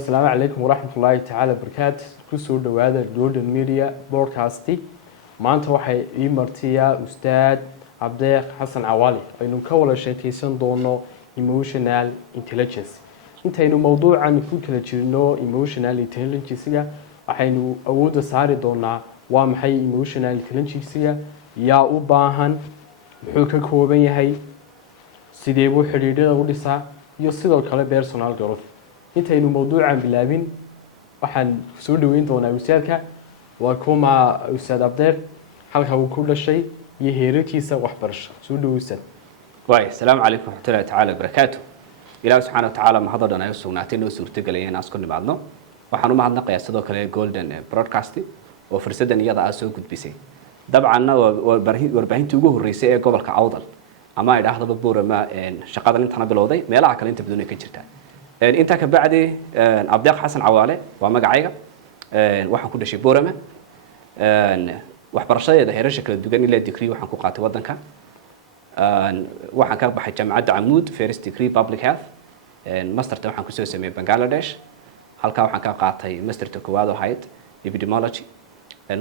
السلام عليكم ورحمة الله تعالى وبركاته. كسر دوادا جولدن ميديا بودكاستي. maanta waxay ii martiyaa ustaad Cabdeeq Xasan Cawaali aynu ka wada sheekaysan doono emotional intelligence. Intaynu mowduucan ku kala jirno emotional intelligence-ga waxaynu awoodda saari doonaa waa maxay emotional intelligence-ga, yaa u baahan, muxuu ka kooban yahay, sidee buu xiriirada u dhisaa, iyo sidoo kale personal growth. intaynu mowduucan bilaabin waxaan soo dhaweyn doonaa ustaadka waa kuma ustaad Cabdeeq halka uu ku dhashay iyo heerarkiisa waxbarasho. soo dhaweysaan. السلام عليكم ورحمة الله تعالى وبركاته. إلهي سبحانه وتعالى ما هذا أنا سugnaatay noo suurtagelay in aan isku nimaadno. waxaan u mahadnaqayaa sidoo kale Golden Broadcast oo fursadan iyada ah soo gudbisay. dabcan warbaahintii ugu horeysay ee gobolka Awdal ama ay dhahdaba Boorama shaqadan intana bilowday meelaha kale inta badan ay ka jirtaa. inta ka bacdi Cabdeeq Xasan Cawaale waa magacayga. waxaan ku dhashay Boorama. waxbarashadeeda heerasha kala duwan ilaa degree waxaan ku qaatay wadanka. waxaan ka baxay jaamacadda Amuud first degree public health. masterta waxaan ku soo sameeyay Bangladesh. halka waxaan ka qaatay masterta koowaad oo ahayd epidemiology.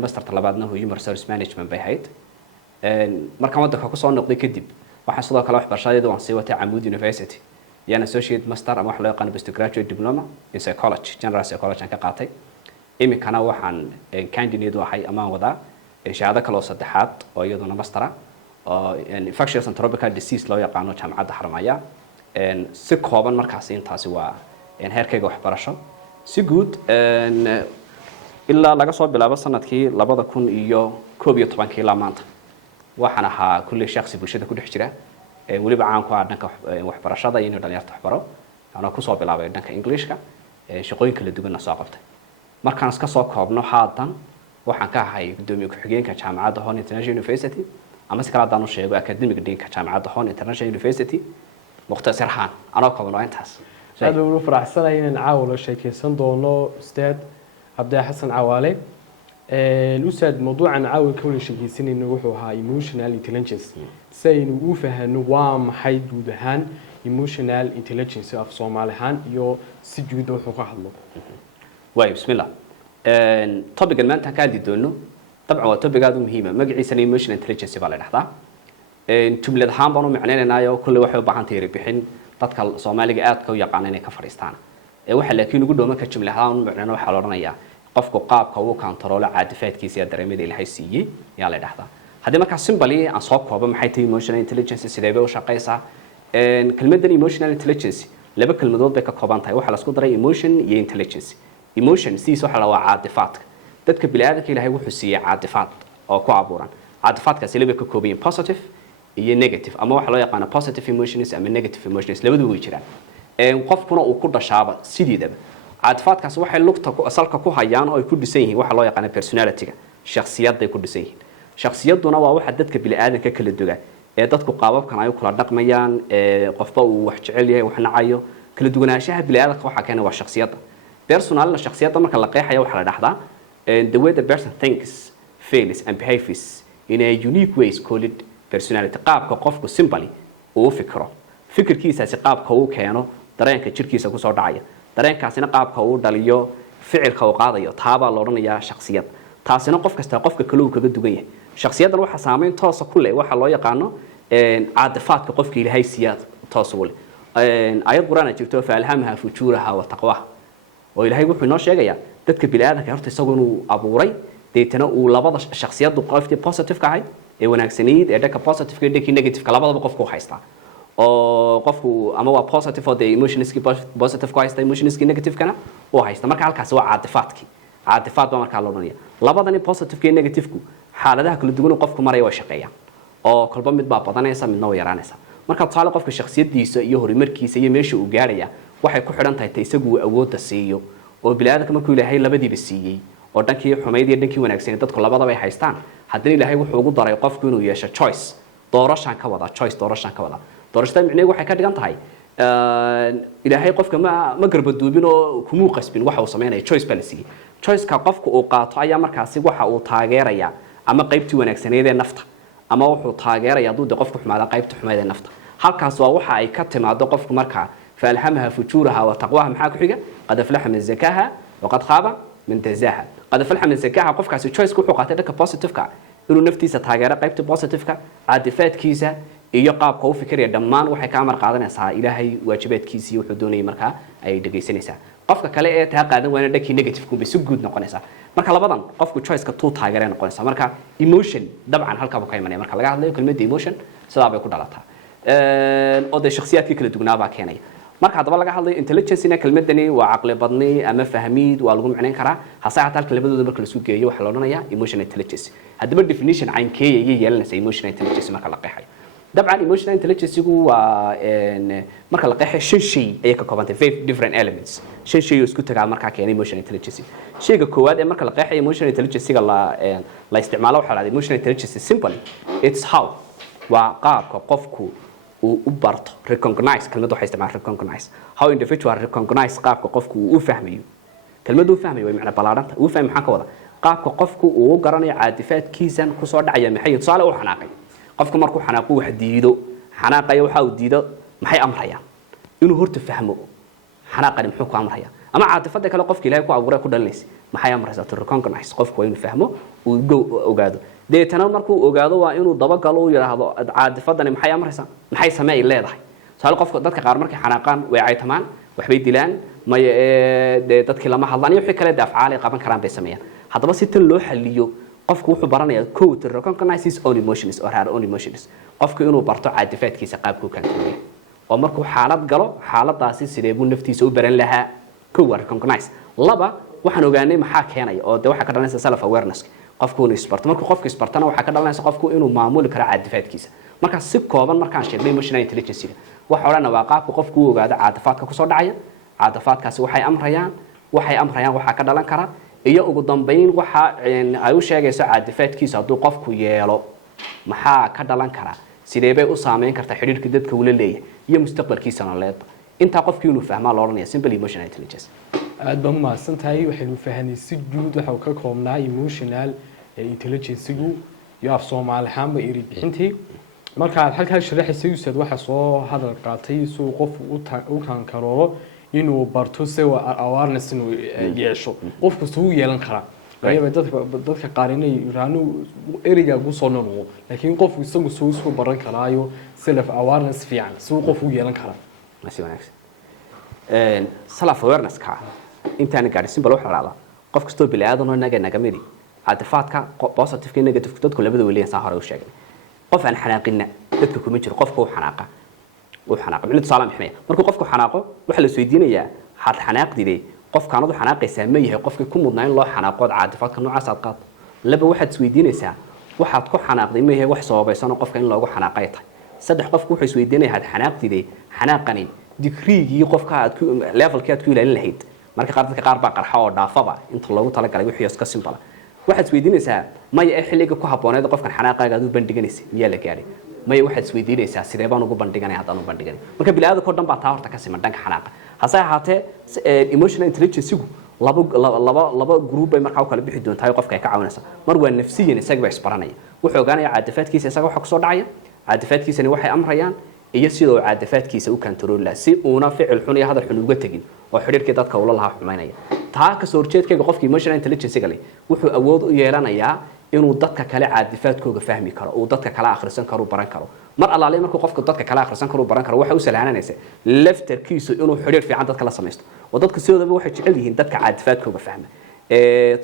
masterta labaadna human resource management bay ahayd. markaan wadanka ku soo noqday kadib waxaan sidoo kale waxbarashadeeda waan sii watay Amuud University. يعني associate master ama wax loo yaqaan postgraduate diploma in psychology general psychology aan ka qaatay. imikana waxaan candidate u ahay ama wada shahaado kale oo saddexaad oo iyaduna master oo infectious and tropical disease loo yaqaano jaamacadda Harmaya. si kooban markaas intaasi waa heerkayga waxbarasho. si guud ilaa laga soo bilaabo sanadkii 2011 ilaa maanta waxaan ahaa kulli shakhsi bulshada ku dhex jira waliba caan ku ah dhanka waxbarashada iyo dhalinyarta waxbaro. waxaan ku soo bilaabay dhanka Englishka shaqooyin kala duwan soo qabtay. markaan iska soo koobno haatan waxaan ka ahay gudoomiye ku-xigeenka jaamacadda Hon International University ama si kala daan u sheego academic deanka jaamacadda Hon International University mukhtasar ahaan anoo koobno intaas. aad ugu faraxsanahay inaan caawilo sheekaysan doono ustaad Cabdeeq Xasan Cawaale. ustaad mowduucan caawil ka wada sheekaysanayno wuxuu ahaa emotional intelligence. saynu u fahanno waa maxay guud ahaan emotional intelligence af Soomaali ahaan iyo si guud wuxuu ka hadlo. بسم الله. topic ما أنت كادي دونه طبعا هو topic هذا مهم مجلس emotional intelligence بالله نحضر. تبلد حام بانو معناه إنه كل واحد بعن تيري بحين تذكر صومالي قاعد كوي يقعنين كفرستان. واحد لكن يقول ما كتشمل حام معناه حلورنا إياه. قف قاب كوو كان ترى له عادفات كيسيا درميد الحسية يلا نحضر. هذا ما كان سيمبلي عن صاق هو بمحيط emotional intelligence سيدابه وشقيسة. كلمة emotional intelligence لبك كلمة ضد كقبان تاي واحد لسكو دري emotion ي intelligence. emotion سيسو حلا وعاطفات dadka bini'aadamka ilaahay wuxuu siiyay caatifaad oo ku abuuran caatifaadkaasi laba ka kooban yihiin positive iyo negative ama waxa loo yaqaan positive emotions ama negative emotions labaduba way jiraan qofkuna uu ku dhashaaba sideedaba caatifaadkaasi waxay lugta ku asalka ku hayaan oo ay ku dhisan yihiin waxa loo yaqaan personality-ga shakhsiyadda ay ku dhisan yihiin shakhsiyadduna waa waxa dadka bini'aadamka kala duwan ee dadku qaababkan ay kula dhaqmayaan qofba uu wax jecel yahay wax nacayo kala duwanaanshaha bini'aadamka waxa keenay waa shakhsiyadda personal shakhsiyadda marka la qeexayo waxa la dhaxdaa the way the person thinks, feels and behaves in a unique ways called personality. qaabka qofku simply uu fikro fikirkiisaasi qaabka uu keeno dareenka jirkiisa ku soo dhacaya dareenkaasina qaabka uu dhaliyo ficilka uu qaadayo taaba la oranayaa shakhsiyad. taasina qof kasta qofka kale uu kaga duwan yahay. shakhsiyaddan waxa saameyn toos ah ku leh waxa loo yaqaano caadifaadka qofka ilaahay siyaad toos u leh. ayad quraan jirto fa alhamaha fujuraha wa taqwaha. oo ilaahay wuxuu noo sheegayaa dadka bini'aadamka horta isagu inuu abuuray deetana uu labada shakhsiyadu qofkii positive ka ahay ee wanaagsanayd ee dhanka positive iyo dhanka negative ka labadaba qofku haystaa oo qofku ama waa positive oo the emotionally positive ka haysta emotionally negative kana oo haysta marka halkaas waa caatifaad baa marka loo dhaniya labadani positive iyo negative ku xaaladaha kala duwan qofku maray waa shaqeeya oo kolba mid baa badanaysa midna way yaraanaysa marka taalo qofka shakhsiyadiisa iyo horumarkiisa iyo meesha uu gaaraya waxay ku xidhan tahay isagu awoodda siiyo oo bilaadka markuu ilaahay labadiiba siiyay oo dhankii xumayd iyo dhankii wanaagsan dadku labadaba ay haystaan haddii ilaahay wuxuu ugu daray qofku inuu yeesho choice doorashan ka wada doorashada micnaheedu waxay ka dhigan tahay ilaahay qofka ma garbaduubin oo kumuu qasbin waxa uu sameeyo choice baa la siiyay choice-ka qofku uu qaato ayaa markaasi waxa uu taageeraya ama qaybtii wanaagsaneed ee nafta ama wuxuu taageeraya hadduu qofku xumaada qaybta xumayd ee nafta halkaas waa waxa ay ka timaado qofku markaa فألهمها فجورها وتقواها maxaa ku xiga qad aflaha min zakaha waqad khaba min dazaha qad aflaha min zakaha qofkaasi choice ku qaatay dhanka positive ka inuu naftiisa taageero qaybta positive ka caadifaadkiisa iyo qaabka uu fikiraya dhammaan waxay ka amar qaadanaysaa ilaahay waajibaadkiisa iyo wuxuu doonayay markaa ay dhageysanaysaa qofka kale ee taa qaadan waana dhankii negative ku bisu guud noqonaysa marka labadan qofku choice ka tuu taageero noqonaysa marka emotion dabcan halka ka imanaya marka laga hadlayo kelmadda emotion sidaa bay ku dhalataa oo de shakhsiyaadka kala duwanaaba keenaya marka hadaba laga hadlayo intelligence ina kelmadani waa aqli badni ama fahmid waa lagu macneyn karaa hase hataa labadooda marka la soo geeyo waxa la oranayaa emotional intelligence hadaba definition caynkeeya iyo yeelanaysa emotional intelligence marka la qeexayo dabcan emotional intelligence waa marka la qeexay shay ay ka koobantay 5 different elements shay isku tagaa marka keenay emotional intelligence shayga koowaad ee marka la qeexay emotional intelligence la isticmaalo waxa la emotional intelligence simply it's how waa qaabka qofku u barto recognize kelmadu waxay isticmaal recognize how individual recognize qaabka qofku uu fahmayo kelmadu fahmayo way macna balaadanta uu fahmay maxaa ka wada qaabka qofku uu garanayo caadifaadkiisan ku soo dhacaya maxay tusaale u xanaaqay qofka markuu xanaaqo wax diido xanaaqayo waxa uu diido maxay amrayaan inuu horta fahmo xanaaqani muxuu ku amraya ama caadifada kale qofka ilaahay ku abuuray ku dhalinaysa maxay amraysaa to recognize qofku inuu fahmo uu ogaado deetana markuu ogaado waa inuu daba galo uu yiraahdo caadifadani maxay amraysaa maxay sameey leedahay soo qofka dadka qaar markay xanaaqaan way caytamaan waxbay dilaan may dadkii lama hadlaan iyo wixii kale afcaal ay qaban karaan bay sameeyaan hadaba si tan loo xaliyo qofku wuxuu baranayaa to recognize his own emotions or her own emotions qofku inuu barto caadifaadkiisa qaabku kan tahay oo markuu xaalad galo xaaladaasi sidee buu naftiisa u baran lahaa recognize laba waxaan ogaanay maxaa keenaya oo waxa ka dhalanaysa self awareness qofku inuu isbarto markuu qofku isbartana waxa ka dhalanaysa qofku inuu maamuli karo caadifaadkiisa marka si kooban markaan sheegnay emotional intelligence waxa orana waa qaabka qofku uu ogaado caadifaadka ku soo dhacaya caadifaadkaasi waxay amrayaan waxa ka dhalan kara iyo ugu dambeyn waxa ay u sheegayso caadifaadkiisa hadduu qofku yeelo maxaa ka dhalan kara sidee bay u saameyn kartaa xiriirka dadka uu la leeyahay iyo mustaqbalkiisa nololeed inta qofku inuu fahmaa loo oranayaa simple emotional intelligence aad baan mahadsantahay waxaynu fahanay si guud waxa uu ka koobnaa emotional intelligence-gu iyo af Soomaali ahaanba iri bixintii marka aad halka sharaxaysay usad waxa soo hadal qaatay soo qof u kan karo inuu barto sewa awareness inuu yeesho qofku soo yeelan kara ayaba dadka qaarinay raanu eriga ugu soo noqdo laakiin qofku isagu soo baran karaayo self awareness fiican soo qof u yeelan kara masi wanaagsan self awareness ka intaan gaarsiin bal waxa raada qof kasto bilaadan oo naga midi caadifaadka positive ka negative dadku labada waliya saa hore u sheegay qof aan xanaaqina dadka kuma jiro qofku xanaaqa mid salaam ximay markuu qofku xanaaqo waxa la isweydiinayaa had xanaaqdide qofkaanadu xanaaqaysaa ma yahay qofkii ku mudnaa in loo xanaaqood caadifaadka noocaas aad qaad laba waxaad isweydiinaysaa waxaad ku xanaaqday ma yahay wax sababaysan qofka in loogu xanaaqay tahay saddex qofku wuxuu isweydiinayaa had xanaaqdide xanaaqani digriigii qofka aad ku levelkii aad ku ilaalin lahayd marka qaar baa qarxa oo dhaafaba inta loogu tala galay wixii iska simple waxaad isweydiinaysaa maya xilliga ku habooneed qofkan xanaaqaaga aad u bandhiganaysa miyaa la gaaray maya waxaad isweydiinaysaa sidee baan ugu bandhiganay haddaan u bandhiganay marka bilaadanka oo dhan baa taa horta ka siman dhanka xanaaqa hase ahaatee emotional intelligence-gu laba group bay markaa u kala bixi doontaa qofka ay ka caawinaysa mar waa nafsiyan isaga baa isbaranaya wuxuu ogaanaya caadifaadkiisa isaga waxa ku soo dhacaya caadifaadkiisani waxay amrayaan iyo sidoo caadifaadkiisa u control si uuna ficil xun iyo hadal xun uga tagin oo xiriirkii dadka ula laha xumaynaya taa ka soo horjeedkayga qofka emotional intelligence galay wuxuu awood u yeelanayaa inuu dadka kale caadifaadkooda fahmi karo oo dadka kale akhrisan karo baran karo mar alaale markuu qofka dadka kale akhrisan karo baran karo waxa uu salaananaysa laftarkiisu inuu xiriir fiican dadka la sameeyo oo dadka sidooda waxay jecel yihiin dadka caadifaadkooda fahma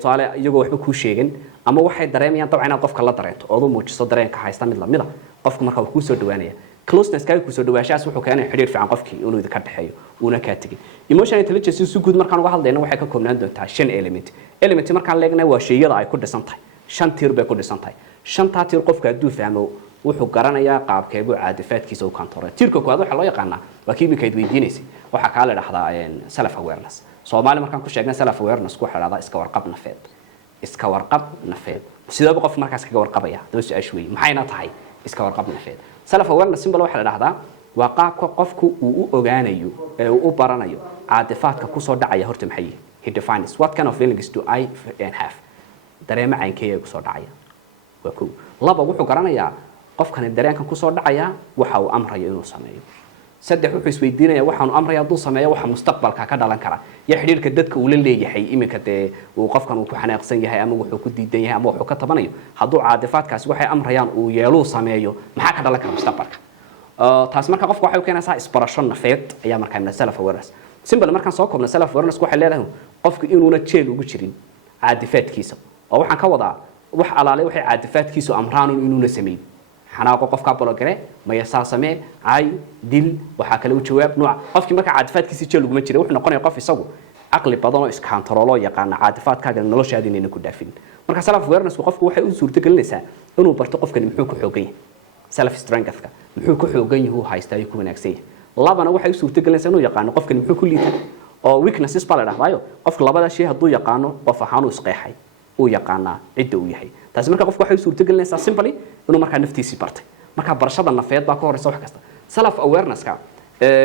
taale iyagoo waxba ku sheegin ama waxay dareemayaan dabcan inaad qofka la dareento oo uu muujiso dareenka haysta mid lamida qofka marka uu ku soo dhawaanaya closeness ka ku soo dhawaashaas wuxuu keenay xiriir fiican qofkii inuu idin ka dhaxeeyo una ka tagin emotional intelligence si guud markaan uga hadlayna waxay ka koobnaan doontaa 5 element markaan leegnay waa shayada ay ku dhisan tahay 5 tiir bay ku dhisan tahay 5 tiir qofka hadduu fahmo wuxuu garanayaa qaabkeedu caadifaadkiisa u kantooro tiirka koowaad waxa loo yaqaanaa waa kiimikaad weydiinaysay waxa ka la dhaxdaa self awareness Soomaali markaan ku sheegnay self awareness ku xiraada iska warqab nafeed sidoo qof markaas kaga warqabaya dad su'aashu weey maxayna tahay iska warqab nafeed self awareness symbol waxa la dhaxdaa waa qaabka qofku uu u ogaanayo ee uu u baranayo caadifaadka ku soo dhacaya horta maxay he defines what kind of feelings do I have dareema caynkee ku soo dhacaya waa laba wuxuu garanayaa qofkan dareenkan ku soo dhacaya waxa uu amrayo inuu sameeyo saddex wuxuu isweydiinaya waxaanu amraya hadduu sameeyo waxa mustaqbalka ka dhalan kara iyo xidhiirka dadka uu la leeyahay iminka dee uu qofkan uu ku xanaaqsan yahay ama wuxuu ku diidan yahay ama wuxuu ka tabanayo hadduu caadifaadkaasi waxay amrayaan uu yeeluu sameeyo maxaa ka dhalan kara mustaqbalka taas marka qofka waxay u keenaysaa isbarasho nafeed ayaa markaa min self awareness simple markaan soo koobno self awareness waxay leedahay qofku inuuna jeel ugu jirin caadifaadkiisa oo waxaan ka wadaa wax alaale waxay caadifaadkiisu amraan inuuna sameeyo xanaaqo qofka bologare ma yasaa samee ay dil waxa kale uu jawaab nooc qofkii marka caadifaadkiisa jeel uguma jira wuxuu noqonayaa qof isagu aqli badan oo iskantaroolo yaqaan caadifaadkaaga noloshaada inayna ku dhaafin marka self awareness qofku waxay u suurto gelinaysaa inuu barto qofkani muxuu ku xoogan yahay self strength-ka muxuu ku xoogan yahay uu haystaa ku wanaagsan yahay labana waxay u suurto gelinaysaa inuu yaqaan qofkani muxuu ku liitaa oo weaknesses baa la dhahdaayo qofka labada shay hadduu yaqaano qof ahaan uu isqeexay uu yaqaanaa cidda uu yahay taasi marka qofku waxay u suurto gelinaysaa simply inuu markaa naftiisii bartay marka barashada nafeed baa ka horeysa wax kasta self awareness-ka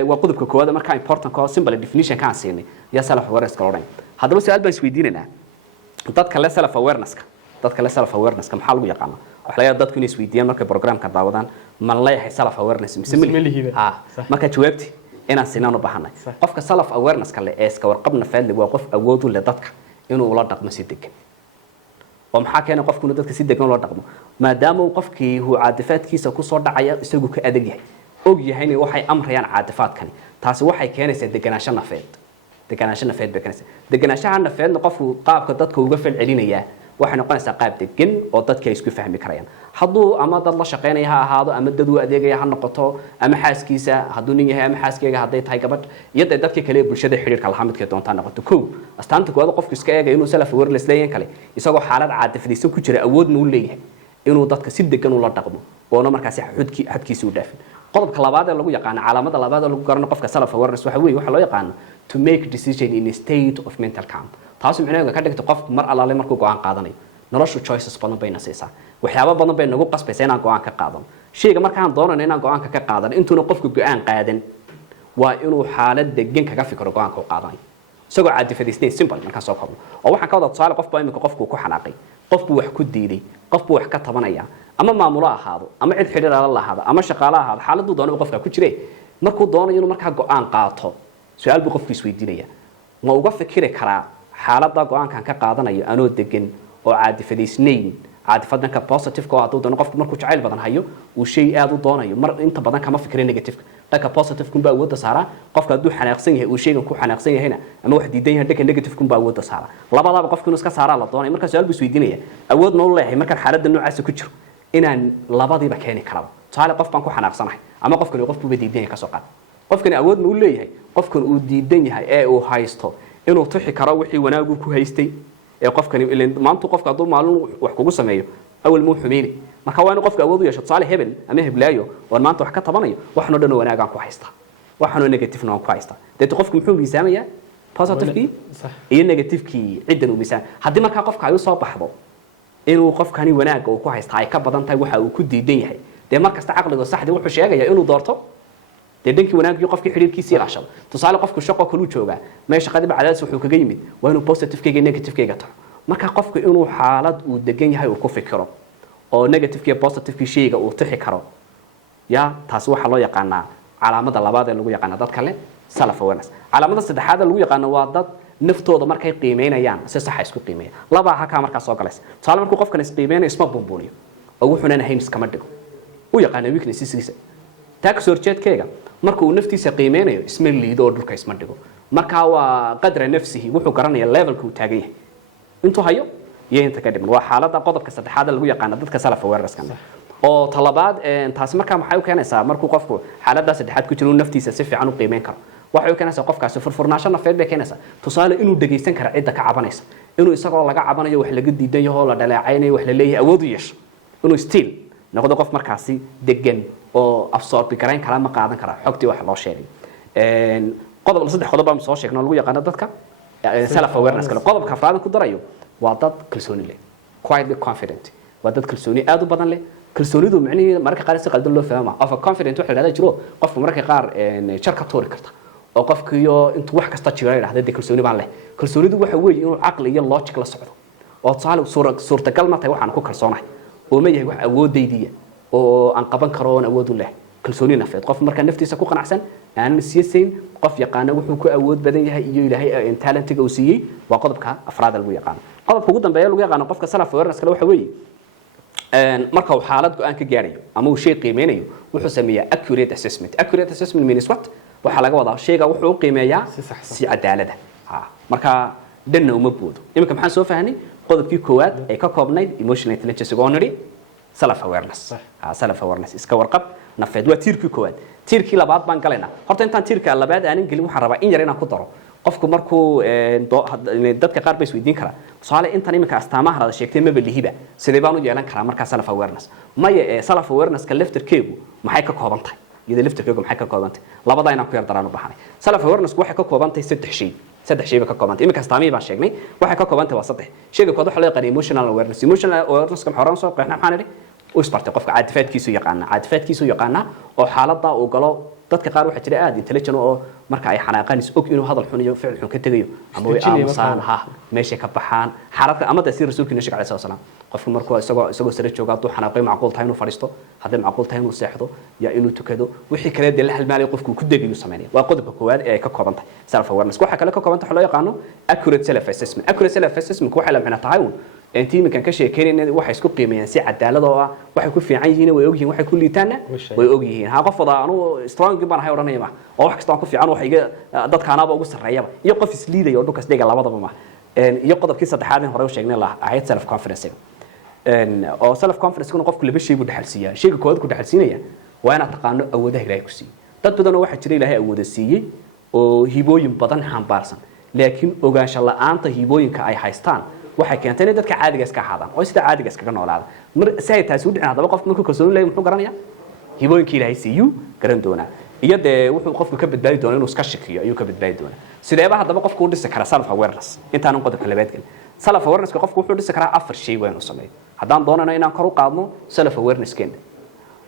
waa qodobka koowaad marka important oo simple definition ka siinay ya self awareness-ka loo dhan haddaba su'aal baan isweydiinaynaa dadka le self awareness-ka maxaa lagu yaqaanaa waxa laga dadku inay isweydiiyaan markay programka daawadaan ma leeyahay self awareness marka jawaabti inaan sinaan u baahanay qofka self awareness-ka le ee iska warqab nafeed leh waa qof awood u leh dadka inuu ula dhaqmo si degan oo maxaa keenay qofku inuu dadka si degan ula dhaqmo maadaama uu qofkii uu caadifaadkiisa ku soo dhacaya isagu ka adag yahay og yahayna waxay amrayaan caadifaadkani taasi waxay keenaysaa deganaansho nafeed bay keenaysaa deganaanshaha nafeedna qofku qaabka dadka uga falcelinaya waxay noqonaysaa qaab degan oo dadka ay isku fahmi karayaan hadduu ama dad la shaqeynaya ha ahaado ama dad uu adeegaya ha noqoto ama xaaskiisa hadduu nin yahay ama xaaskeyga hadday tahay gabadh iyo dadka kale ee bulshada xiriirka lahaa midkay doontaa noqoto kow astaanta koowaad qofku iska eegaya inuu self awareness leeyahay kale isagoo xaalad caadifadiisan ku jira awoodna u leeyahay inuu dadka si degan ula dhaqmo oona markaasi xadkiisa u dhaafin qodobka labaad ee lagu yaqaan calaamada labaad ee lagu garano qofka self awareness waxa weeye waxa loo yaqaan to make decision in a state of mental calm taas micnaheedu ka dhigto qof mar alaale markuu go'aan qaadanayo noloshu choices badan bayna siisaa waxyaabo badan bay nagu qasbaysaa inaan go'aan ka qaadano shayga markaan doonayno inaan go'aanka ka qaadano intuuna qofku go'aan qaadan waa inuu xaalad degan kaga fikiro go'aanka uu qaadanayo isagoo caadifadiisnay simple markaan soo koobno oo waxaan ka wada tusaale qof baa imika qofku ku xanaaqay qofku wax ku diiday qofku wax ka tabanaya ama maamulo ahaado ama cid xidhiir la lahaado ama shaqaale ahaado xaaladdu doonaba qofka ku jiray markuu doonayo inuu markaa go'aan qaato su'aal buu qofku isweydiinaya ma uga fikiri karaa xaaladda go'aankan ka qaadanayo anoo degan oo caadifadiisnayn caadifadanka positive-ka oo hadduu doono qofku markuu jacayl badan hayo uu shay aad u doonayo mar inta badan kama fikrin negative-ka dhanka positive-kun baa awoodda saaraa qofka hadduu xanaaqsan yahay uu shaygan ku xanaaqsan yahayna ama wax diidan yahay dhanka negative-kun baa awoodda saaraa labadaaba qofku inuu iska saaraa la doonaya markaa su-aal buu isweydiinaya awoodna u leeyahay markaan xaaladda noocaasa ku jiro inaan labadiiba keeni karaba tusaale qof baan ku xanaaqsanahay ama qofkani qofkuuba diidan yahay ka soo qaad qofkani awoodna u leeyahay qofkan uu diidan yahay ee uu haysto inuu tuxi karo wixii wanaagu ku haystay ee qofkani maanta qofka hadduu maalin wax kugu sameeyo awal muu xumeynay marka waa inuu qofka awood u yeesho tusaale hebel ama heblaayo oo maanta wax ka tabanayo waxanoo dhan oo wanaagaan ku haystaa waxanoo negative-na waan ku haystaa deeto qofku muxuu miisaamayaa positive-kii iyo negative-kii ciddan uu miisaan haddii markaa qofka ay u soo baxdo inuu qofkani wanaagga uu ku haystaa ay ka badan tahay waxa uu ku diidan yahay dee markasta caqliga saxdii wuxuu sheegayaa inuu doorto dee dhankii wanaagii qofkii xidhiirkiisii ilaashado tusaale qofku shaqo kaluu joogaa mee shaqadiiba cadaadis wuxuu kaga yimid waa inuu positive-kayga iyo negative-kayga taxo marka qofku inuu xaalad uu degan yahay uu ku fikiro oo negative-kii positive-kii shayga uu tixi karo ya taasi waxaa loo yaqaanaa calaamada labaad ee lagu yaqaana dad kale self awareness calaamada saddexaad ee lagu yaqaano waa dad naftooda markay qiimeynayaan si sax ah isku qiimeeya laba halkaa markaa soo galaysa tusaale markuu qofkan isqiimeynayo isma buunbuuniyo oo wuxuunan ahayn iskama dhigo u yaqaana weaknessiisa taa kasoo horjeedkeega marka uu naftiisa qiimeynayo isma liido oo dhulka isma dhigo markaa waa qadra nafsihi wuxuu garanaya levelka uu taagan yahay intuu hayo iyo inta ka dhiman waa xaaladda qodobka saddexaad ee lagu yaqaano dadka self awareness-ka oo talabaad taasi markaa maxay u keenaysaa markuu qofku xaaladda saddexaad ku jiro inuu naftiisa si fiican u qiimeyn karo waxay u keenaysaa qofkaasi furfurnaansho nafeed bay keenaysaa tusaale inuu dhagaysan karo cidda ka cabanaysa inuu isagoo laga cabanayo wax laga diidan yaho la dhaleecaynayo wax la leeyahay awood u yeesho inuu still noqdo qof markaasi degan oo absorbi garayn kara ma qaadan kara xogtii wax loo sheegay saddex qodob baan soo sheegnay lagu yaqaano dadka self awareness kale qodobka afraad ku darayo waa dad kalsooni leh quietly confident waa dad kalsooni aad u badan leh kalsoonidu macnaheedu marka qaar si qaldan loo fahmo of confident waxa la jiro qofku marka qaar jar ka toori karta oo qofkiyo intuu wax kasta jiro yiraahdo de kalsooni baan leh kalsoonidu waxa weeye inuu aqli iyo logic la socdo oo tusaale suurtagal ma tahay waxaan ku kalsoonahay oo ma yahay wax awoodaydiya oo aan qaban karo oo awood u leh kalsooni nafeed qof marka naftiisa ku qanacsan aan siisayn qof yaqaana wuxuu ku awood badan yahay iyo ilaahay talentiga uu siiyey waa qodobka afraad lagu yaqaan qodobka ugu dambeeya lagu yaqaan qofka self awareness kale waxa weeye marka uu xaalad go'aan ka gaarayo ama uu shay qiimeynayo wuxuu sameeyaa accurate assessment means what waxa laga wadaa shayga wuxuu qiimeeyaa si cadaalad ah marka dhanna uma boodo imika maxaan soo fahnay qodobkii koowaad ee ka koobnayd emotional intelligence oo niri self awareness iska warqab nafeed waa tiirkii koowaad tiirkii labaad baan galaynaa horta intaan tiirka labaad aanan gelin waxaan rabaa in yar inaan ku daro qofku markuu dadka qaar bay isweydiin karaa tusaale intan iminka astaamaha hada sheegtay ma balihiba sidee baan u yeelan karaa markaa self awareness maya self awareness ka laftarkeegu maxay ka kooban tahay iyada laftarkeegu maxay ka kooban tahay labada inaan ku yar daraan u baahanay self awareness waxay ka kooban tahay saddex shay ka kooban tahay iminka astaamihii baan sheegnay waxay ka kooban tahay waa saddex shayga koowaad waxa loo yaqaan emotional awareness ka xoran soo qeexna maxaan idhi u isbartay qofka caadifaadkiisu yaqaana oo xaaladda uu galo dadka qaar waxa jira aad intelligent oo marka ay xanaaqaan is og inuu hadal xun iyo ficil xun ka tagayo ama way aamusaan meesha ka baxaan xaaladda ama taasir rasuulkiina sheekay sallallahu alayhi wasallam qofku markuu isagoo sare jooga tuu xanaaqay macquul tahay inuu fariisto haddii macquul tahay inuu seexdo ya inuu tukado wixii kale de la halmaalay qofku ku degayo sameeyo waa qodobka koowaad ee ka kooban tahay self awareness waxa kale ka kooban tahay loo yaqaano accurate self assessment waxa la macna tahay intii iminkan ka sheekeynayna waxay isku qiimeeyaan si cadaalad oo ah waxay ku fiican yihiin way og yihiin waxay ku liitaana way og yihiin ha qof wada anu strong baan hay oranaya ma oo wax kasta ku fiican wax iga dadkaanaba ugu sareeyaba iyo qof isliiday oo dhulkaas dhiga labadaba ma iyo qodobkii saddexaad in hore u sheegnay la ahayd self confidence oo self confidence kuna qofku laba shay buu dhaxalsiiyaa shayga koowaad ku dhaxalsiinaya waa inaad taqaano awoodaha Ilaahay ku siiyay dad badan oo waxa jira Ilaahay awooda siiyay oo hibooyin badan xambaarsan laakiin ogaansho la'aanta hibooyinka ay haystaan waxay keentay in dadka caadiga iska ahaadaan oo sida caadiga iskaga noolaada mar say taasi u dhicin hadaba qofku markuu kalsooni leeyahay muxuu garanayaa hibooyinkii Ilaahay siiyay garan doonaa iyada wuxuu qofku ka badbaadi doonaa inuu iska shakiyo ayuu ka badbaadi doonaa sideeba hadaba qofku u dhisi kara self awareness intaan uu qodobka labaad gal self awareness qofku wuxuu dhisi karaa afar shay weyn u sameeyo haddaan doonano inaan kor u qaadno self awareness keena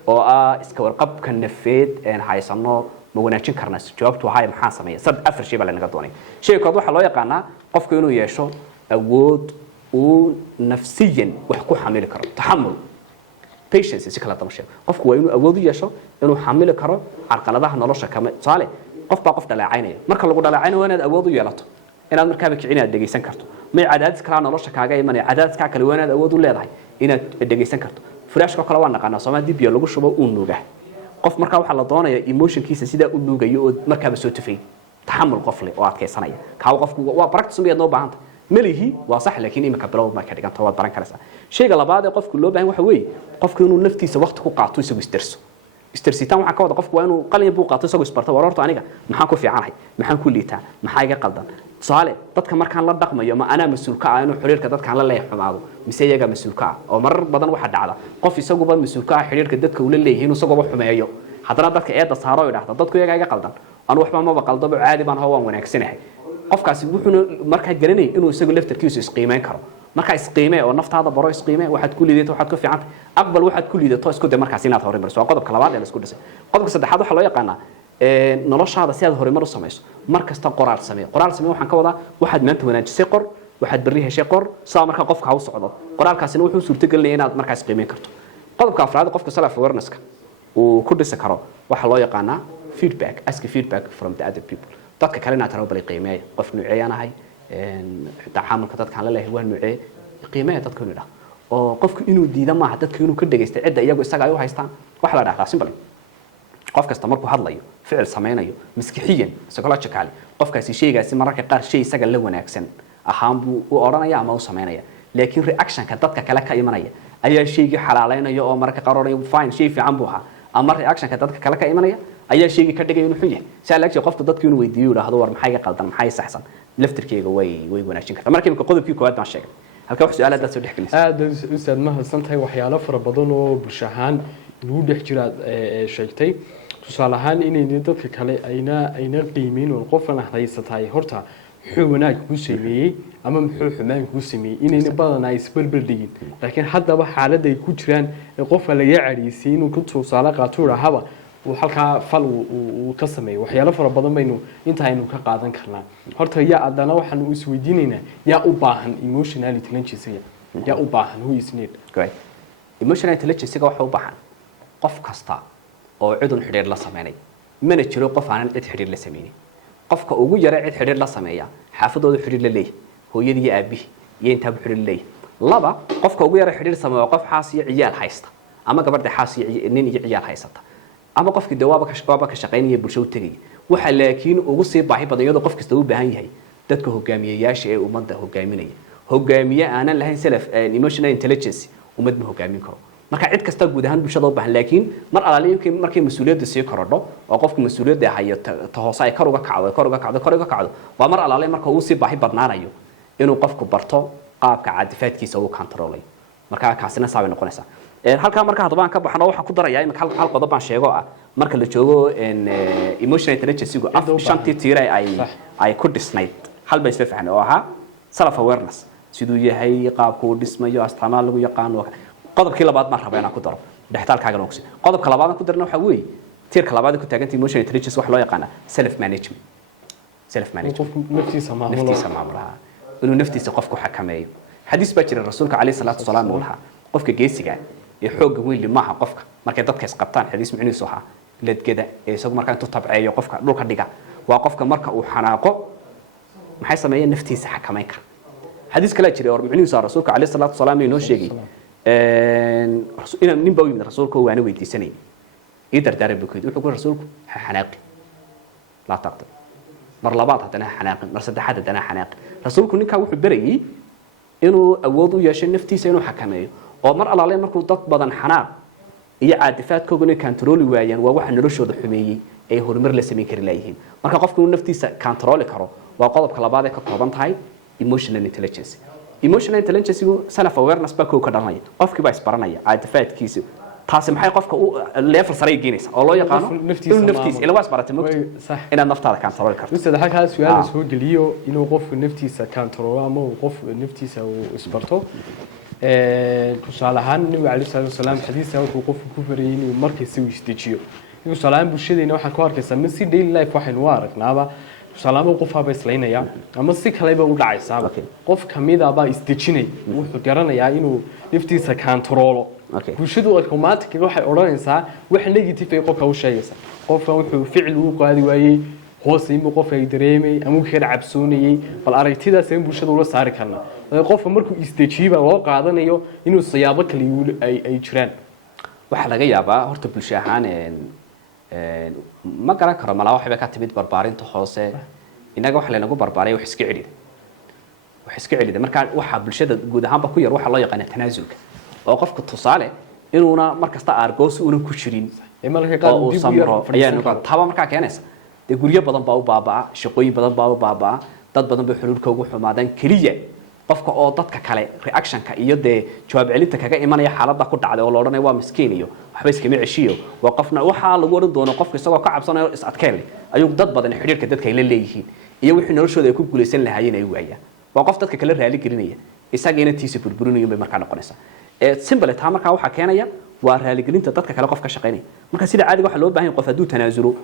oo iska warqabka nafeed ee haysano ma wanaajin karnaa jawaabtu waxay maxaa sameeyaa afar shay baa la naga doonay shay kood waxa loo yaqaanaa qofku inuu yeesho awood uu nafsiyan wax ku xamili karo taxamul patience si kala tamashay qofku waa inuu awood u yeesho inuu xamili karo carqaladaha nolosha kama saale qof baa qof dhaleecaynaya marka lagu dhaleecaynayo waa inaad awood u yeelato inaad markaaba kicin aad dhageysan karto may cadaadis kala nolosha kaaga imanaya cadaadiska kale waa inaad awood u leedahay inaad dhageysan karto furaashka kale waa naqaana Soomaali biyo lagu shubo uu nuuga qof marka waxa la doonayaa emotionkiisa sida uu nuugayo oo markaaba soo tufay taxamul qof leh oo adkeysanaya ka qofku waa practice miyad noo baahanta malihi waa sax laakiin imika bilow ma ka dhiganta waa baran karaysa shayga labaad ee qofku loo baahan waxa weeye qofku inuu naftiisa waqti ku qaato isagu istirsitaan waxa ka wada qofku waa inuu qalin buu qaato isagu isbarto war horta aniga maxaan ku fiicanahay maxaan ku liitaa maxaa iga qaldan tusaale dadka markaan la dhaqmayo ma ana mas'uul ka ah inuu xiriirka dadkaan la leeyahay xumaado mise iyaga mas'uul ka ah oo marar badan waxa dhacda qof isaguba mas'uul ka ah xiriirka dadka uu la leeyahay inuu isaguba xumeeyo haddana dadka eeda saaro idhaahdo dadku iyaga qaldan anu waxba ma qaldabo caadi baan waan wanaagsanahay qofkaasi wuxuu markaa garanay inuu isagu laftarkiisu isqiimeyn karo marka isqiimee oo naftaada baro isqiimee waxaad ku liidato waxaad ku fiicantay aqbal waxaad ku liidato isku day markaas inaad horumar soo qodobka labaad ee la isku dhisay qodobka saddexaad waxa loo yaqaanaa noloshaada si aad horumar u samayso markasta qoraal samee waxaan ka wadaa waxaad maanta wanaajisay qor waxaad bari heshay qor saa marka qofka ha u socdo qoraalkaasina wuxuu suurtagelinayaa inaad markaas qiimeyn karto qodobka afraad qofka self awareness-ka uu ku dhisi karo waxa loo yaqaanaa feedback from the other people dadka kale inaad taro bal qiimeeyo qof nuuceeyanahay taxamulka dadkaan la leeyahay waa nuucee qiimeeyo dadka inuu dhaho oo qofku inuu diida maaha dadka inuu ka dhageysto cidda iyagu isaga ay u haystaan waxa la dhahaa simple qof kasta markuu hadlayo ficil sameynayo maskixiyan psychologically qofkaasi shaygaasi mararka qaar shay isaga la wanaagsan ahaan buu u oranaya ama u sameynaya laakiin reaction-ka dadka kale ka imanaya ayaa shaygii xalaaleynaya oo mararka qaar oranaya fine shay fiican buu ahaa ama reaction-ka dadka kale ka imanaya ayaa shaygii ka dhigay inuu xun yahay si alaagsi qofka dadku inuu weydiiyo yiraahdo war maxay qaldan maxay saxsan laftirkeega way wanaajin kartaa markii imka qodobkii koowaad baan sheegay halka wax su'aalaad soo dhexgelisay aad ustaad ma hadsantahay waxyaalo fara badan oo bulsho ahaan lagu dhex jira sheegtay tusaale ahaan inay dadka kale ayna qiimeyn oo qofna haysatay horta wuxuu wanaag ku sameeyay ama muxuu xumaan ku sameeyay inayna badan ay isbarbar dhigin laakiin haddaba xaalad ay ku jiraan qofka laga cariisay inuu ku tusaale qaato rahaba uu halka fal uu ka sameeyo waxyaalo fara badan baynu inta aynu ka qaadan karnaa horta yaa adana waxaan is weydiinaynaa yaa u baahan emotional intelligence yaa u baahan who is need great emotional intelligence waxa u baahan qof kasta oo cidun xidhiir la sameynay mana jiro qof aanan cid xidhiir la sameynin qofka ugu yara cid xidhiir la sameeya xaafadooda xidhiir la leeyahay hooyadii iyo aabihi iyo intaaba xidhiir la leeyahay laba qofka ugu yara xidhiir sameeya qof xaas iyo ciyaal haysta ama gabadha xaas iyo nin iyo ciyaal haysata ama qofkii dawaaba ka shaqeynaya bulshada u tagay waxa laakiin ugu sii baahi badan iyadoo qof kasta u baahan yahay dadka hogaamiyayaasha ee ummadda hogaaminaya hogaamiye aanan lahayn self emotional intelligence ummad ma hogaamin karo marka cid kasta guud ahaan bulshada u baahan laakiin mar alaaliin markay mas'uuliyadda sii korodho oo qofku mas'uuliyadda hayo ta hoose ay kor uga kacdo waa mar alaaliin marka uu sii baahi badnaanayo inuu qofku barto qaabka caadifaadkiisa uu controlay marka kaasina saabay noqonaysaa halka marka hadaba aan ka baxno waxa ku daraya in hal qodob baan sheego ah marka la joogo emotional intelligence gu shantii tiiray ay ku dhisnayd hal bay isla fahnay oo aha self awareness sidoo yahay qaabku uu dhismayo astaamaha lagu yaqaan qodobkii labaad ma rabo inaan ku daro dhextaalkaaga noqsi qodobka labaad aan ku darno waxa weey tiirka labaad ku taagantay emotional intelligence wax loo yaqaan self management naftiisa maamulaha inuu naftiisa qofku xakameeyo xadiis baa jira rasuulka kaleey salaatu wasalaam uu lahaa qofka geesiga ee xoog weyn maaha qofka markay dadka is qabtaan xadiis macnihiisu ahaa ledgeda ee isagu markaa intuu tabceeyo qofka dhulka dhiga waa qofka marka uu xanaaqo maxay sameeyeen naftiisa xakameyn kara xadiis kale jira oo macnihiisu rasuulka kaleey salaatu wasalaam inoo sheegay ina nin baa yimid rasuulka oo waana weydiisanay ii dardaaray bukeed wuxuu ku rasuulku xanaaqi la taqto mar labaad hadana xanaaqi mar saddexaad hadana xanaaqi rasuulku ninka wuxuu barayay inuu awood u yeesho naftiisa inuu xakameeyo oo mar alaale markuu dad badan xanaaq iyo caadifaadkooduna control waayaan waa waxa noloshooda xumeeyay ay horumar la sameyn kari laayihiin marka qofku inuu naftiisa control karo waa qodobka labaad ee ka kooban tahay emotional intelligence emotional intelligence self awareness baa ka dhalanaya qofkii baa isbaranaya caadifaadkiisa taasi maxay qofka u level sare geynaysa oo loo yaqaano naftiisa ila waas baratay mogta inaad naftaada control karto sida halka su'aal soo geliyo inuu qofku naftiisa control ama uu qof naftiisa uu isbarto tusaale ahaan nabiga cali sallallahu alayhi wasallam xadiisa wuxuu qofku ku farayay inuu markiisa uu isdejiyo inuu salaam bulshadeena waxa ku arkaysa ma si daily life waxaynu aragnaaba salaamo qof aba islaynaya ama si kale ba u dhacaysa qof kamida ba isdejinay wuxuu garanayaa inuu naftiisa controlo bulshadu automatic waxay oranaysaa wax negative ay qofka u sheegaysa qofka wuxuu ficil uu qaadi waayay hoos inuu qof ay dareemay ama uu ka cabsoonayay bal aragtidaas in bulshada ula saari karna qofka markuu isdejiiba loo qaadanayo inuu siyaabo kale ay jiraan waxa laga yaabaa horta bulsho ahaan ma garan karo malaa waxba ka timid barbaarinta hoose inaga wax leenagu barbaaray wax iska celida marka waxa bulshada guud ahaanba ku yar waxa loo yaqaan tanaasulka oo qofka tusaale inuuna markasta argoos una ku jirin marka qaar dib u samro ayaa taba marka keenaysa de guryo badan baa u baabaa shaqooyin badan baa u baabaa dad badan bay xuluulka ugu xumaadaan kaliya qofka oo dadka kale reactionka iyo de jawaab celinta kaga imanaya xaaladda ku dhacday oo la oranayo waa miskiin iyo waxba iskama ceshiyo waa qofna waxa lagu oran doono qofka isagoo ka cabsanayo is adkeen ayuu dad badan xiriirka dadka ay la leeyihiin iyo wixii noloshooda ay ku guuleysan lahaayeen ay waayaan waa qof dadka kale raali gelinaya isaga tiisa burburinayo bay markaa noqonaysaa simple taa markaa waxa keenaya waa raali gelinta dadka kale qof ka shaqeynaya marka sida caadiga waxa loo baahan yahay qof haduu tanaasulo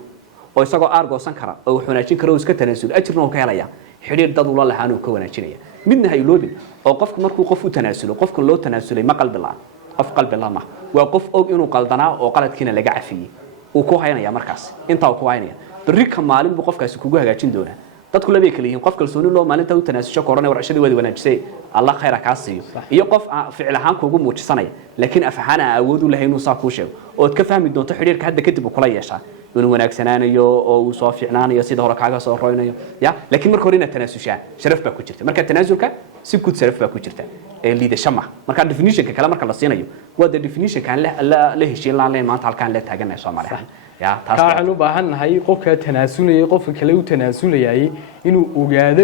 oo isagoo argoosan kara oo wanaajin kara oo iska tanaasulo ajirna uu ka helaya xiriir dad ula lahaan uu ka wanaajinaya midna hay loobin oo qofku markuu qof u tanaasulo qofka loo tanaasulay ma qalbi la qof qalbi la ma waa qof og inuu qaldanaa oo qaladkiina laga cafiyay uu ku haynaya markaas inta uu ku haynaya barika maalin buu qofkaasi kugu hagaajin doonaa dadku labay kala yihiin qof kalsooni loo maalinta u tanaasusho koranay warshadii wadi wanaajisay Allah khayra ka siiyo iyo qof ficil ahaan kugu muujisanaya laakiin afaxana awood u lahayn uu saa ku sheego oo ka fahmi doonto xiriirka hadda kadib uu kula yeeshaa inuu wanaagsanaanayo oo uu soo fiicnaanayo sida hore kaaga soo rooynayo ya laakiin marka hore ina tanaasushaa sharaf baa ku jirta marka tanaasulka si guud sharaf baa ku jirta liidasho ma marka definition-ka kale marka la siinayo waa the definition kan la heshiin laan maanta halkaan la taaganahay Soomaaliya ya taas waxaan u baahanahay qofka tanaasulaya qofka kale u tanaasulaya inuu ogaado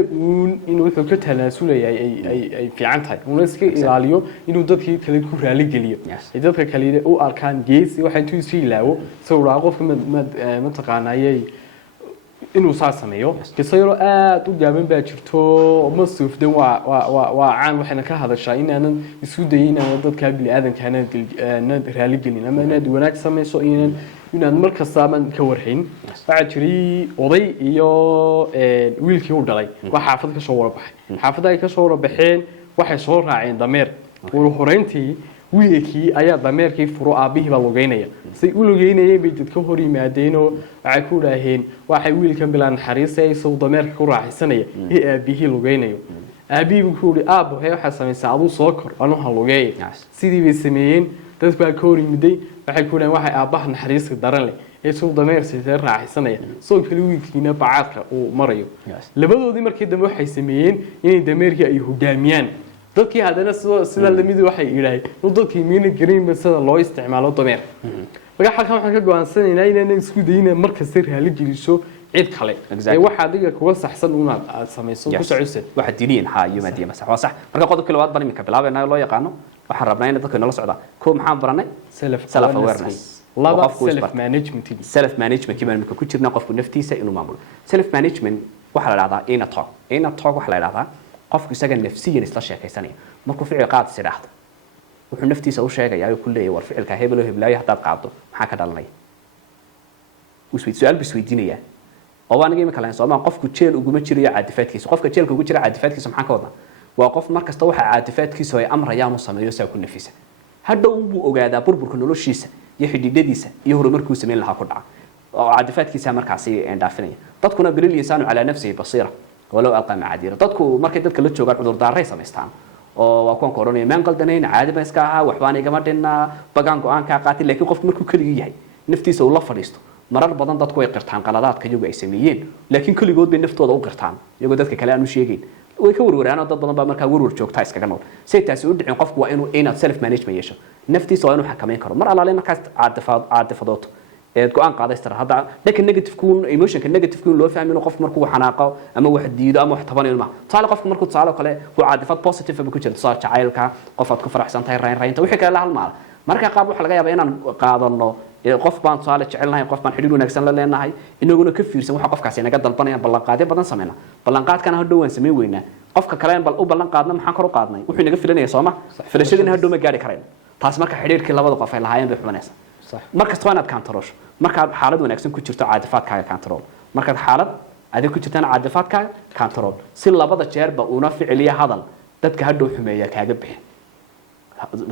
inuu wuxuu ka tanaasulaya ay fiican tahay uu iska ilaaliyo inuu dadkii kale ku raali geliyo dadka kale u arkaan gees waxa intuu si ilaawo sawira qofka ma taqaanayay inuu sameeyo kisayro aad u gaaban baa jirto ma suufdan waa caan waxayna ka hadashaa inaanan isku dayin inaan dadka bili aadankaana raali gelin ama inaad wanaag samayso inaan markasta man ka warhayn waxa jiray oday iyo wiilkii uu dhalay waxa xaafad ka soo warabaxay xaafada ay ka soo warabaxeen waxay soo raaceen dameer oo horeyntii wiilkii ayaa dameerkii furo aabihii baa lugeynaya say u lugeynayeen bay dadka hor yimaadeenoo waxay ku dhaaheen waxay wiilkan bilaan naxariisay isagoo dameerka ku raaxaysanaya ee aabihii lugeynayo aabihii buu ku yidhi aabbo hee waxaa samaysaa aduu soo kor anuu ha lugeeya sidii bay sameeyeen dad baa ka hor yimiday waxay ku dhaaheen waxay aabbaha naxariiska daran leh ee isagoo dameerka raaxaysanaya soo kale wiilkiina bacaadka uu marayo labadoodii markii dambe waxay sameeyeen inay dameerkii ay hogaamiyaan dadkii haddana sida lamid waxay yidhaaheen in dadkii miina garan sida loo isticmaalo dameerka marka halkan waxaan ka go'aansanaynaa inaan isku dayna markasta raali geliso cid kale ee waxa adiga kuwa saxsan aad samayso ku socodsan waxa diiniin ha iyo maadiya masax waa sax marka qodobka labaad baan iminka bilaabayna loo yaqaano waxaan rabnaa in dadka nala socda ko maxaan baranay self awareness laba self management self management kiiba iminka ku jirna qofku naftiisa inuu maamulo self management waxa la yiraahdaa inner talk waxa la yiraahdaa qofku isaga nafsiyan isla sheekaysanaya markuu ficil qaad siraahdo wuxuu naftiisa u sheegayaa oo ku leeyahay war ficilka hebel oo heblaaya hadaad qaado maxaa ka dhalanaya su'aal bisweydiinaya oo waan iga kala soomaan qofku jeel uguma jirayo caadifaadkiisa qofka jeelka ugu jira caadifaadkiisa maxaa ka wadaa waa qof markasta waxa caadifaadkiisa ay amrayaan uu sameeyo saa ku nafisa hadda uu ogaadaa burburka noloshiisa iyo xidhiidhadiisa iyo horumarkuu sameyn lahaa ku dhaca oo caadifaadkiisa markaasi dhaafinaya dadkuna bilil insaanu ala nafsihi basira walaw alqa maadira dadku markay dadka la joogaan cudur daaray samaystaan oo waa kuwan koronaya maan qaldanayn caadi ba iska aha waxbaan igama dhinna bagaan go'aan ka qaatay laakiin qofku markuu kaliya yahay naftiisa uu la fadhiisto marar badan dadku way qirtaan qaladaadka iyagu ay sameeyeen laakiin kaligood bay naftooda u qirtaan iyagoo dadka kale aan u sheegayn way ka warwaraan dad badan baa markaa warwar joogta iskaga nool say taasi u dhicin qofku waa inuu self management yeesho naftiisa waa inuu xakameyn karo mar alaale markaas caadifadooto go'aan qaadaystara hadda dhanka negative ku emotionka negative ku loo fahmino qofku markuu xanaaqo ama wax diido ama wax tabanayo ma taala qofku markuu taalo kale ku caadifad positive ku jirto soo jacaylka qof aad ku faraxsan tahay raynta wixii kale la halmaal marka qaab waxa laga yaabaa inaan qaadano qof baan taale jecelnahay qof baan xidhiidh wanaagsan la leenahay inaguna ka fiirsan waxa qofkaasi naga dalbanaya ballan qaadyo badan sameeyna ballan qaadkana hadhow waan sameey weynaa qofka kale bal u ballan qaadna maxaan kor u qaadnay wuxuu naga filanaya Sooma filashadina hadhow ma gaari kareen taas marka xidhiidhkii labada qof ay lahaayeen bay xumanaysa markasta waa inaad kantaroosho markaad xaalad wanaagsan ku jirto caadifaadkaaga kantarool markaad xaalad adig ku jirtana caadifaadkaaga kantarool si labada jeerba una ficiliya hadal dadka hadhow xumeeya kaaga bixin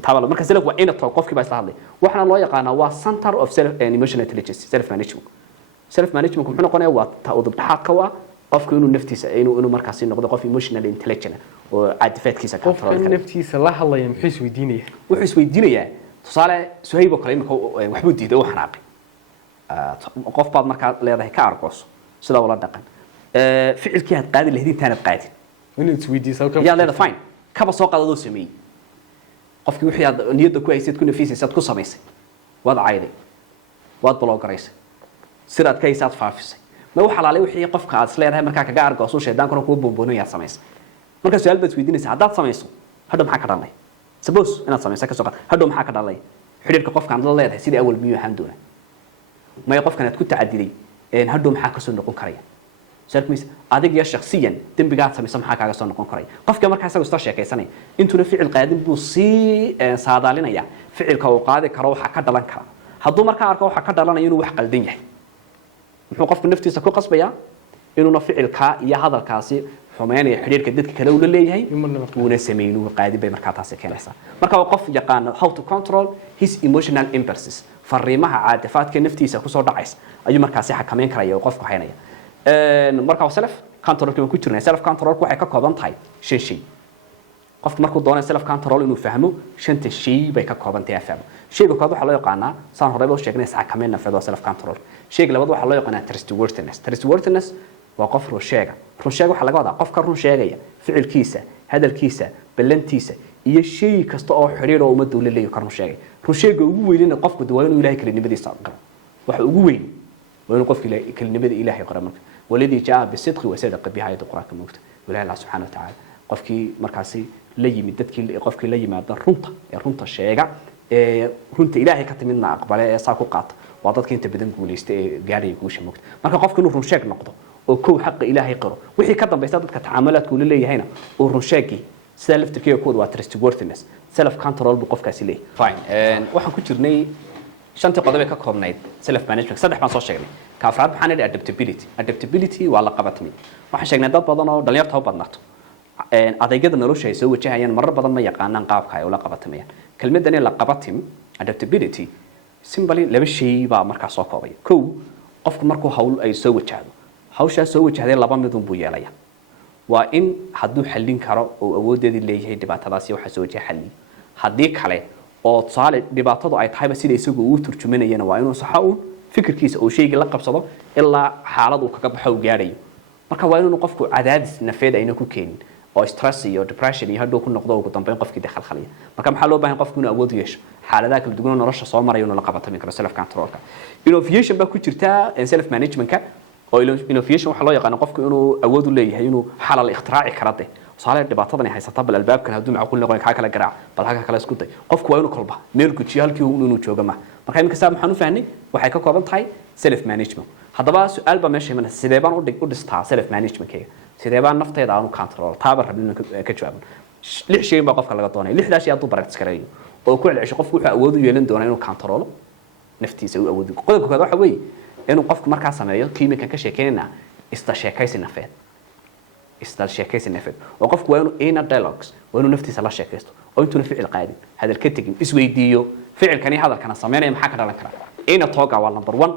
taabala marka self waa inner talk qofkii baa isla hadlay waxana loo yaqaanaa waa center of self and emotional intelligence self management wuxuu noqonayaa waa taawdub dhaxadka waa qofku inuu naftiisa inuu markaas noqdo qof emotional intelligent oo caadifaadkiisa kantarool qofka naftiisa la hadlaya wuxuu isweydiinayaa tusaale Suhayb oo kale imika waxbuu diiday oo xanaaqay qof baad markaa leedahay ka argooso sida wala dhaqan ficilkii aad qaadi lahayd intaanad qaadin inuu isweydiiso yaa leedahay fine kaba soo qaadado sameey qofkii wixii aad niyadda ku haysid ku nafiisaysid ku samaysay waad cayday waad blogareysay siraad ka haysaad faafisay ma waxa laalay wixii qofka aad leedahay markaa kaga argooso sheedankuna ku boonboonaya samaysay marka su'aal baad isweydiinaysaa haddaad samayso hadda maxaa ka dhalay suppose inaad samayso ka soo qaad hadda maxaa ka dhalay xiriirka qofka aad la leedahay sidii awal miyuu ahaan doona ma qofkan aad ku tacadiday hadda maxaa ka soo noqon karaya sarkiis adiga ya shakhsiyan dambigaad samayso maxaa kaaga soo noqon karaya qofka markaa isagu isla sheekaysanay intuuna ficil qaadin buu si saadaalinaya ficilka uu qaadi karo waxa ka dhalan kara hadduu markaa arko waxa ka dhalanaya inuu wax qaldan yahay muxuu qofku naftiisa ku qasbaya inuu ficilka iyo hadalkaasi xumeynaya xiriirka dadka kale uu la leeyahay uuna sameeyay qaadi bay markaa taasi keenaysaa marka waa qof yaqaan how to control his emotional impulses fariimaha caadifaadka naftiisa ku soo dhacaysa ayuu markaasi xakameyn karaya qofku haynaya marka self control ku jirnaa self control waxay ka kooban tahay shan shay qofku markuu doonayo self control inuu fahmo shanta shay bay ka kooban tahay fahmo shayga koowaad waxa loo yaqaanaa saan horeba u sheegnay xakameyn nafeed self control shayga labaad waxa loo yaqaanaa trustworthiness waa qof run sheega waxa laga wadaa qofka run sheegaya ficilkiisa hadalkiisa ballantiisa iyo shay kasta oo xiriir oo ummadda uu leeyahay run sheegay run sheega ugu weynina qofku waa inuu ilaahay kalinimadiisa qaro waxa ugu weyn waa inuu qofka kalinimada ilaahay qaro marka walidi jaa bisidqi wa sadaqa biha ayat quraanka moogta ilaahay allah subhanahu wa ta'ala qofkii markaasi la yimid dadkii qofkii la yimaada runta sheega runta ilaahay ka timidna aqbale ee saa ku qaata waa dadkii inta badan guuleystay ee gaadhay guusha moogta marka qofku inuu run sheeg noqdo oo koow xaq ilaahay qaro wixii ka dambaysta dadka tacaamulaadku la leeyahayna oo run sheegi sida laftirkeeda kood waa trustworthiness self control bu qofkaasi leeyahay fine waxaan ku jirnay shantii qodob ee ka koobnayd self management saddex baan soo sheegnay ka afraad waxaan idhi adaptability waa la qabatmid waxaan sheegnay dad badan oo dhalinyarta u badnaato adeegyada nolosha ay soo wajahayaan marar badan ma yaqaanaan qaabka ay ula qabatamayaan kelmaddan la qabatim adaptability simply laba shay baa markaa soo koobaya kow qofku markuu hawl ay soo wajahdo hawshaas soo wajahday laba mid buu yeelaya waa in hadduu xallin karo oo awoodeedii leeyahay dhibaatadaasi waxa soo wajahay xalli haddii kale oo tusaale dhibaatadu ay tahayba sida isagu uu turjumanayana waa inuu saxo uu fikirkiisa oo shayga la qabsado ilaa xaalad uu kaga baxo gaarayo marka waa inuu qofku cadaadis nafeed ayna ku keenin oo stress iyo depression iyo hadhow ku noqdo ugu dambeyn qofkii khalkhaliya marka maxaa loo baahan qofku inuu awood u yeesho xaaladaha kala duwan nolosha soo marayo inuu la qabatami karo self controlka innovation ba ku jirta self managementka oo innovation waxa loo yaqaan qofku inuu awood u leeyahay inuu xalal ikhtiraaci karo صالح دبعتنا هي ستاب الباب كان هدوم عقول نقول حاجة كلا جرع بل حاجة كلا سكوتي قف كوينو كلبه ميل كتشيال كيو نو تشوجا ما مركي مكسب محنو فهني وحكي كوابن تاي سيلف مانجمنت هذا بس سؤال بمشي من السيدبان ودك ستار سيلف مانجمنت كي سيدبان نفتي دانو كنترول تابر حبنا كتشوابن ليه شيء بقف كلا قطوني ليه داش يعطوا بركة سكرية أو كل عشان قف كل أود يلين دونه إنه كنترول نفتي سوي أود كل كذا حوي إنه قف مركز سماية كيميكا كشكلنا استشكايس النفط استشكايس النفط وقف وينه إينا دايلوجز وينه نفتي سلا شكايسته أو أنتوا الفعل قاعدين هذا الكتجين اسوي ديو فعل كان هذا كان سمينا محاكا على كلام إينا توقع ولا نمبر 1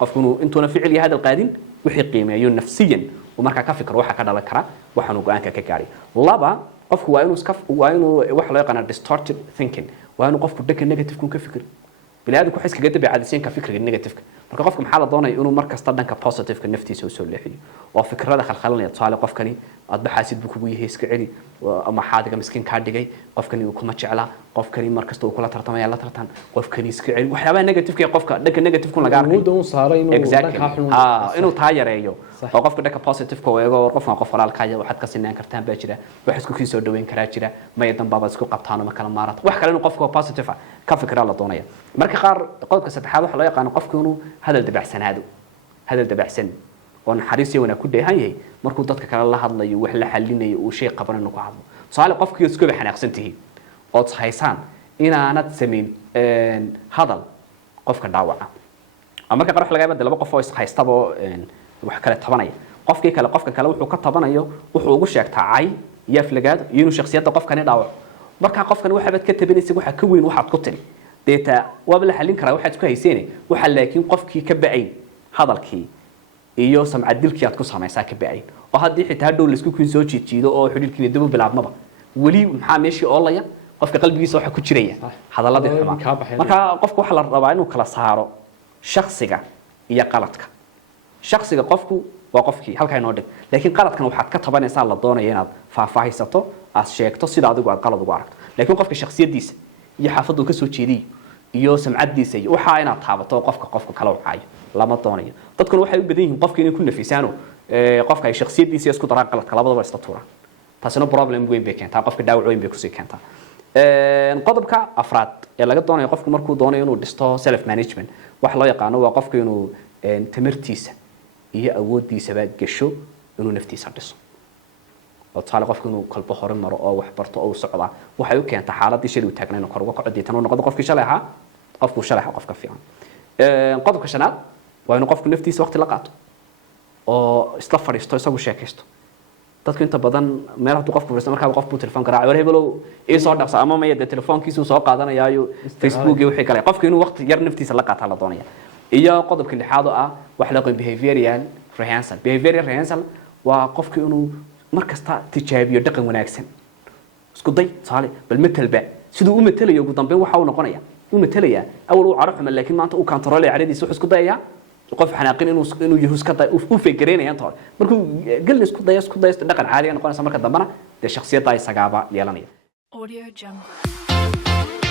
قف إنه أنتوا الفعل هذا القاعدين وحي قيمة يون نفسيا ومركا كفكر وحا كذا لكرا وحنو قانك ككاري لابا قف وينه سكف وينه وحلا يقنا distorted thinking وينه قف بدك النيجاتيف كون كفكر بلاد ku xis kaga dabeecadaysan ka fikriga negative marka qofka maxaa la doonay inuu markasta dhanka positive ka naftiisa soo leexiyo oo fikrada khalkhalanaya tusaale qofkani aad baxaasid buu kugu yahay iska celi ama xaadiga miskiin ka dhigay qofkani uu kuma jecla qofkani markasta uu kula tartamaya la tartan qofkani iska celi waxyaabaha negative ka qofka dhanka negative kun laga arko uu saaray inuu taa yareeyo oo qofka dhanka positive ka weego qofka qof walaalkaaga waxaad ka sinaan kartaan baa jira wax isku kiisoo dhaweyn karaa jira ma yadan baaba isku qabtaan ma kala maarat wax kale inuu qofka positive ka fikra la doonaya marka qaar qodobka saddexaad waxa loo yaqaan qofku inuu hadal dabacsan oo naxariis iyo wanaag ku dheehan yahay markuu dadka kale la hadlayo wax la xalinayo oo shay qabanayno ku hadlo su'aal qofkii isku xanaaqsantihi oo tahaysaan inaanad sameyn hadal qofka dhaawaca ama marka qaar wax laga yaabaa laba qof oo is haystaba wax kale tabanaya qofkii kale qofka kale wuxuu ka tabanayo wuxuu ugu sheegtaa cay iyo aflagaad iyo inuu shakhsiyadda qofkani dhaawac marka qofkani waxa baad ka tabanaysaa waxa ka weyn waxaad ku tiri deeta waa la xalin karaa waxaad ku hayseen waxa laakiin qofkii ka bacay hadalkii iyo samcad dilkii aad ku sameeysaa ka bacay oo hadii xitaa dhow la isku kun soo jiijiido oo xidhiidhkii dib u bilaabmaba wali maxaa meeshii oolaya qofka qalbigiisa waxa ku jiraya hadaladii xuma marka qofku waxa la rabaa inuu kala saaro shakhsiga iyo qaladka shakhsiga qofku waa qofkii halka inoo dhig laakiin qaladkan waxaad ka tabanaysaa la doonayo inaad faahfaahisato aad sheegto sida adigu aad qalad ugu aragto laakiin qofka shakhsiyadiisa iyo xaafadu ka soo jeediy iyo samcadiisa iyo waxa inaad taabato qofka kala wacaayo lama doonayo dadkuna waxay u badan yihiin qofka inay ku nafisaano qofka ay shakhsiyadiisa isku daraan qaladka labadaba isla tuuraan taasina problem weyn bay keentaa qofka dhaawac weyn bay ku sii keentaa qodobka afraad ee laga doonayo qofku markuu doonayo inuu dhisto self management wax loo yaqaan waa qofka inuu tamartiisa iyo awoodiisa gasho inuu naftiisa dhiso oo taala qofku inuu qalbo hore maro oo wax barto oo socda waxay u keentaa xaaladii shil uu taagnaa inuu kor uga kaco deetan uu noqdo qofkii shaleexa qofka fiican qodobka shanaad waa inuu qofku naftiisa waqti la qaato oo isla fadhiisto isagu sheekaysto dadku inta badan meel hadduu qofku fadhiisto markaa qofku telefoon garaaco war hebelow ii soo dhaqso ama ma yada telefoonkiisu soo qaadanayaayo Facebook iyo wixii kale qofku inuu waqti yar naftiisa la qaato la doonaya iyo qodobka lixaad oo ah wax la qoyn behavioral rehearsal waa qofku inuu markasta tijaabiyo dhaqan wanaagsan isku day saali bal metelba sidoo uu metelayo ugu dambeyn waxa uu noqonaya uu metelaya awal uu caraf laakiin maanta uu control caadadiisa wuxuu isku dayaya qof xanaaqin inuu yahuus ka uu feegareynaya inta markuu galin isku dayo dhaqan caadi ah noqonaysa marka dambana de shakhsiyadda ay sagaaba yeelanaya audio jungle